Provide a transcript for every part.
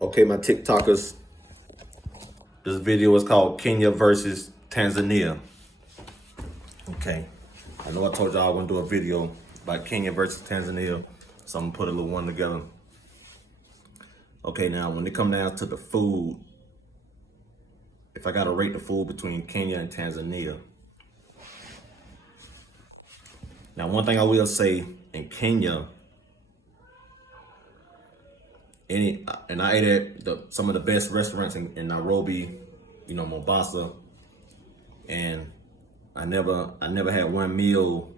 Okay, my TikTokers, this video is called Kenya versus Tanzania. Okay, I know I told y'all I was gonna do a video about Kenya versus Tanzania, so I'm gonna put a little one together. Okay, now when it come down to the food, if I gotta rate the food between Kenya and Tanzania, now one thing I will say, in Kenya, and I ate at some of the best restaurants in Nairobi, Mombasa, and I never had one meal,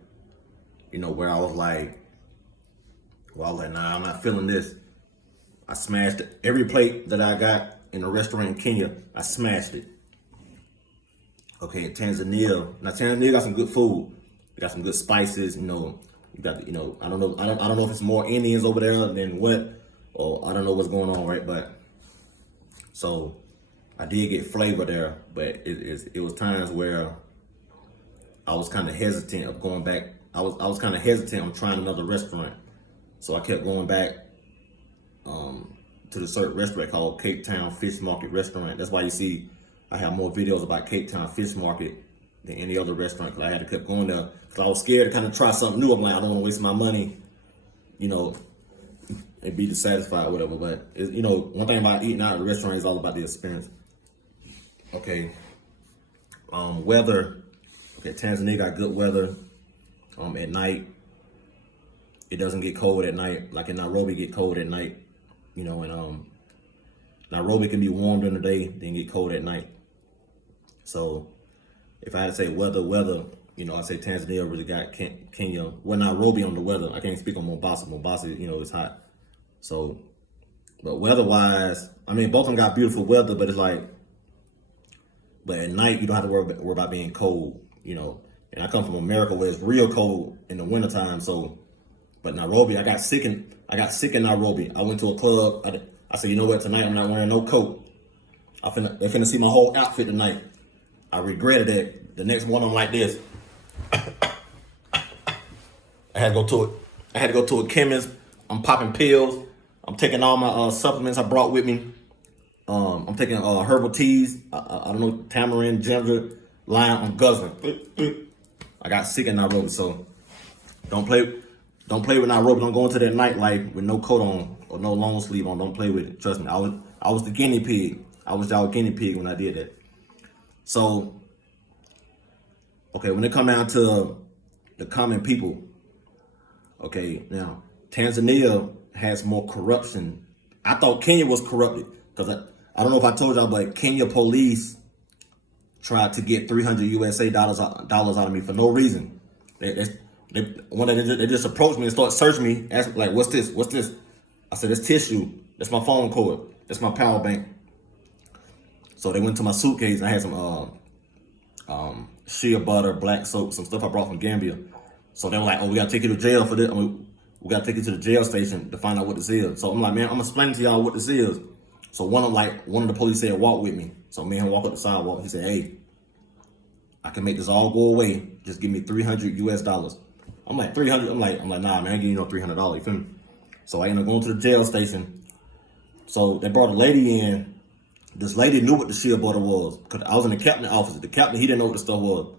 where I was like, nah, I'm not feeling this. I smashed it. Every plate that I got in a restaurant in Kenya, I smashed it. Okay, in Tanzania, now Tanzania got some good food. They got some good spices, you got, I don't know if it's more Indians over there than what, or I don't know what's going on, right? But so I did get flavor there, but it was times where I was kind of hesitant of going back. I was kind of hesitant on trying another restaurant, so I kept going back to the certain restaurant called Cape Town Fish Market Restaurant. That's why you see I have more videos about Cape Town Fish Market than any other restaurant, because I had to keep going there because I was scared to kind of try something new. I'm like, I don't want to waste my money, and be dissatisfied or whatever. But one thing about eating out at a restaurant is all about the experience. Okay, weather. Okay, Tanzania got good weather. At night, it doesn't get cold at night. Like in Nairobi, get cold at night. And Nairobi can be warm during the day, then get cold at night. So if I had to say weather, I'd say Tanzania really got Kenya. Well, Nairobi on the weather. I can't speak on Mombasa. Mombasa, it's hot. So, but weather-wise, I mean, both of them got beautiful weather, but it's like, but at night, you don't have to worry about being cold, And I come from America where it's real cold in the wintertime, so, but Nairobi, I got sick in Nairobi. I went to a club. I said, you know what, tonight I'm not wearing no coat. They're finna see my whole outfit tonight. I regretted it. The next morning I'm like this. I had to go to a chemist. I'm popping pills. I'm taking all my supplements I brought with me. I'm taking herbal teas. I don't know, tamarind, ginger, lime. I'm guzzling. I got sick in Nairobi, so don't play with Nairobi. Don't go into that nightlife with no coat on or no long sleeve on. Don't play with it. Trust me. I was the guinea pig. I was y'all guinea pig when I did that. So, okay, when it come down to the common people, okay, now Tanzania has more corruption. I thought Kenya was corrupted because I don't know if I told y'all, but Kenya police tried to get 300 USA dollars out of me for no reason. They just approached me and started searching me, asking like, "What's this? What's this?" I said, "It's tissue. That's my phone cord. That's my power bank." So they went to my suitcase and I had some shea butter, black soap, some stuff I brought from Gambia. So they were like, "Oh, we gotta take you to jail for this. We gotta take you to the jail station to find out what this is." So I'm like, "Man, I'm gonna explain to y'all what this is." So one of the police said, "Walk with me." So me and him walk up the sidewalk. He said, "Hey, I can make this all go away. Just give me 300 US dollars." I'm like, 300? I'm like, nah, man, I ain't giving you no $300. You feel me? So I ended up going to the jail station. So they brought a lady in. This lady knew what the shea butter was because I was in the captain's office. The captain, he didn't know what the stuff was.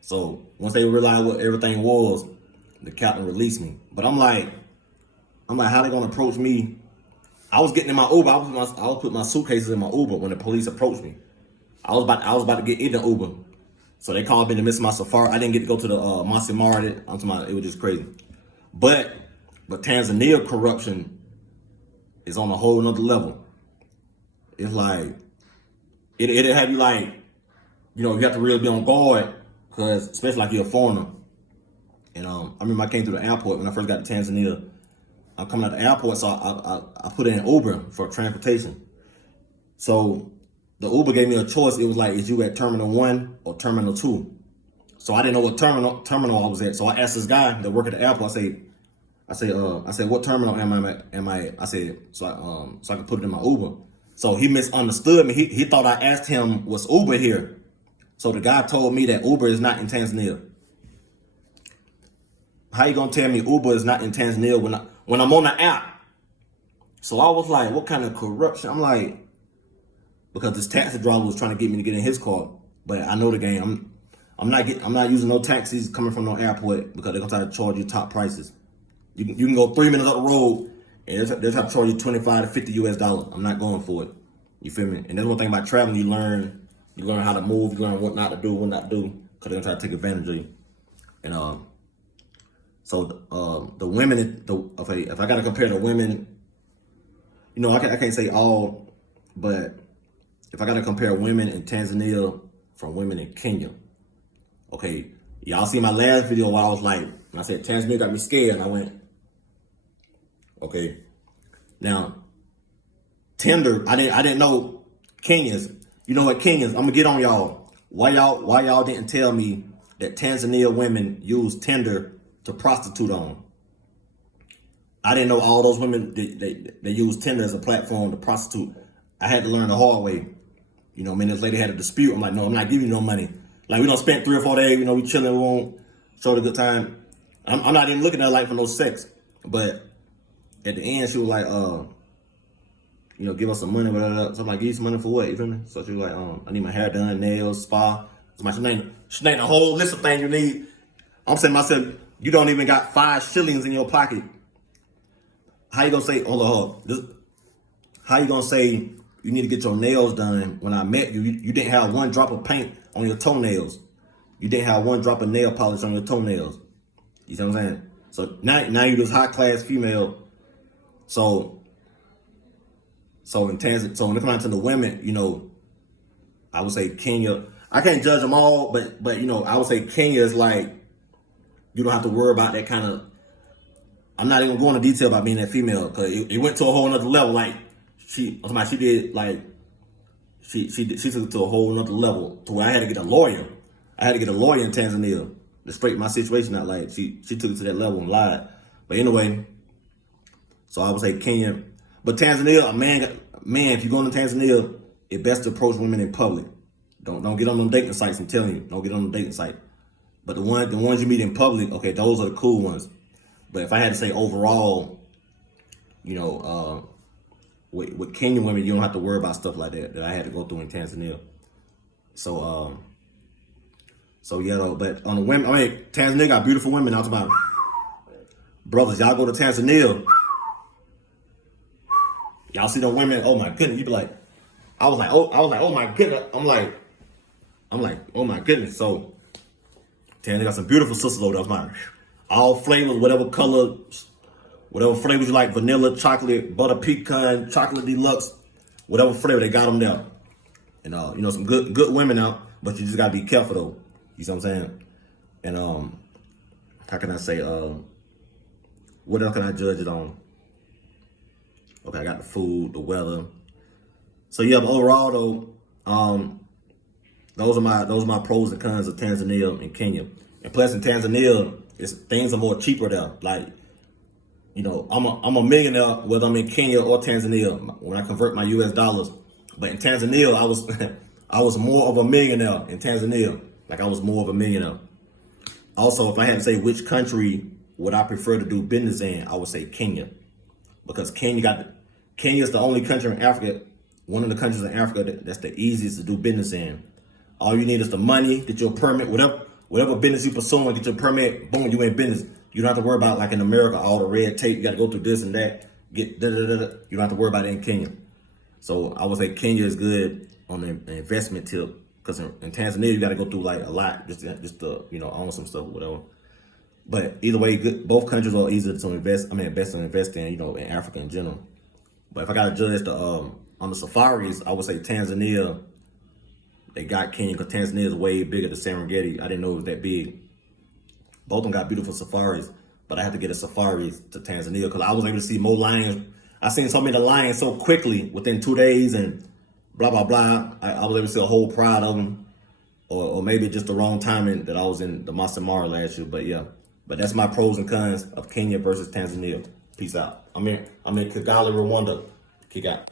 So once they realized what everything was, the captain released me. But I'm like, how they gonna approach me? I was getting in my Uber. I was putting my suitcases in my Uber when the police approached me. I was about to get in the Uber. So they called me to miss my safari. I didn't get to go to the Masimara. It was just crazy. But Tanzania corruption is on a whole nother level. It's like it'll have you like, you have to really be on guard, because especially like you're a foreigner. And I remember I came through the airport when I first got to Tanzania. I'm coming out the airport, so I put in Uber for transportation. So the Uber gave me a choice. It was like, is you at Terminal 1 or Terminal 2? So I didn't know what terminal I was at. So I asked this guy that worked at the airport. I said, what terminal am I at? I said, so I could put it in my Uber. So he misunderstood me. He thought I asked him, was Uber here? So the guy told me that Uber is not in Tanzania. How you gonna tell me Uber is not in Tanzania when I'm on the app? So I was like, what kind of corruption? I'm like, because this taxi driver was trying to get me to get in his car, but I know the game. I'm not using no taxis coming from no airport because they're gonna try to charge you top prices. You can go 3 minutes up the road and they'll try to charge you 25 to 50 US dollars. I'm not going for it. You feel me? And that's one thing about traveling. You learn how to move. You learn what not to do, what not to do, because they're gonna try to take advantage of you. And the women, okay, if I gotta compare the women, I can't say all, but if I gotta compare women in Tanzania from women in Kenya, okay, y'all see my last video where I was like, when I said Tanzania got me scared, and I went, okay, now Tinder, I didn't know Kenyans. You know what, Kenyans? I'm gonna get on y'all. Why y'all didn't tell me that Tanzania women use Tinder to prostitute on? I didn't know all those women they use Tinder as a platform to prostitute. I had to learn the hard way. Me and this lady had a dispute. I'm like, no, I'm not giving you no money. Like, we don't spend 3 or 4 days, we chilling, we won't show a good time. I'm not even looking at her like for no sex. But at the end, she was like, give us some money, whatever. So I'm like, give you some money for what? You feel me? So she was like, I need my hair done, nails, spa. So she named a whole list of things you need. I'm saying to myself, you don't even got 5 shillings in your pocket. How you gonna say, hold on. How you gonna say you need to get your nails done when I met you? You didn't have 1 drop of paint on your toenails. You didn't have 1 drop of nail polish on your toenails. You see what I'm saying? So now you this high class female. So in Tanzania, so when it comes down to the women, I would say Kenya. I can't judge them all, but I would say Kenya is like, you don't have to worry about that kind of. I'm not even going into detail about being that female because it went to a whole nother level. Like she took it to a whole nother level to where I had to get a lawyer. I had to get a lawyer in Tanzania to straighten my situation out. Like she took it to that level and lied. But anyway, so I would say Kenya, but Tanzania, man, if you're going to Tanzania, it's best to approach women in public. Don't get on them dating sites. I'm telling you, don't get on them dating site. But the ones you meet in public, okay, those are the cool ones. But if I had to say overall, with Kenyan women, you don't have to worry about stuff like that I had to go through in Tanzania. So yeah, though. But on the women, Tanzania got beautiful women. I was about brothers, y'all go to Tanzania, y'all see the women. Oh my goodness, you be like, I was like, oh my goodness. I'm like, oh my goodness. So Tanzania got some beautiful sisters over there. I was like, all flavors, whatever color, whatever flavors you like, vanilla, chocolate, butter pecan, chocolate deluxe, whatever flavor, they got them there. And some good women out, but you just gotta be careful though. You see what I'm saying? And how can I say, what else can I judge it on? Okay, I got the food, the weather. So yeah, but overall though, those are my pros and cons of Tanzania and Kenya. And plus in Tanzania, things are more cheaper there. Like, I'm a millionaire whether I'm in Kenya or Tanzania when I convert my US dollars. But in Tanzania, I was more of a millionaire in Tanzania. Like I was more of a millionaire. Also, if I had to say which country would I prefer to do business in, I would say Kenya. Because Kenya is the only country in Africa, one of the countries in Africa that's the easiest to do business in. All you need is the money, get your permit, whatever business you pursuing, get your permit, boom, you in business. You don't have to worry about, like in America, all the red tape, you got to go through this and that, get da-da-da-da. You don't have to worry about it in Kenya. So I would say Kenya is good on the investment tip, because in Tanzania, you got to go through like a lot just to own some stuff or whatever. But either way, both countries are easier to invest in, in Africa in general. But if I got to judge on the safaris, I would say Tanzania, they got Kenya, because Tanzania is way bigger than Serengeti. I didn't know it was that big. Both of them got beautiful safaris, but I had to get a safari to Tanzania because I was able to see more lions. I seen so many lions so quickly within 2 days and blah, blah, blah. I was able to see a whole pride of them, or maybe just the wrong timing that I was in the Masai Mara last year. But yeah, but that's my pros and cons of Kenya versus Tanzania. Peace out. I'm in Kigali, Rwanda. Kick out.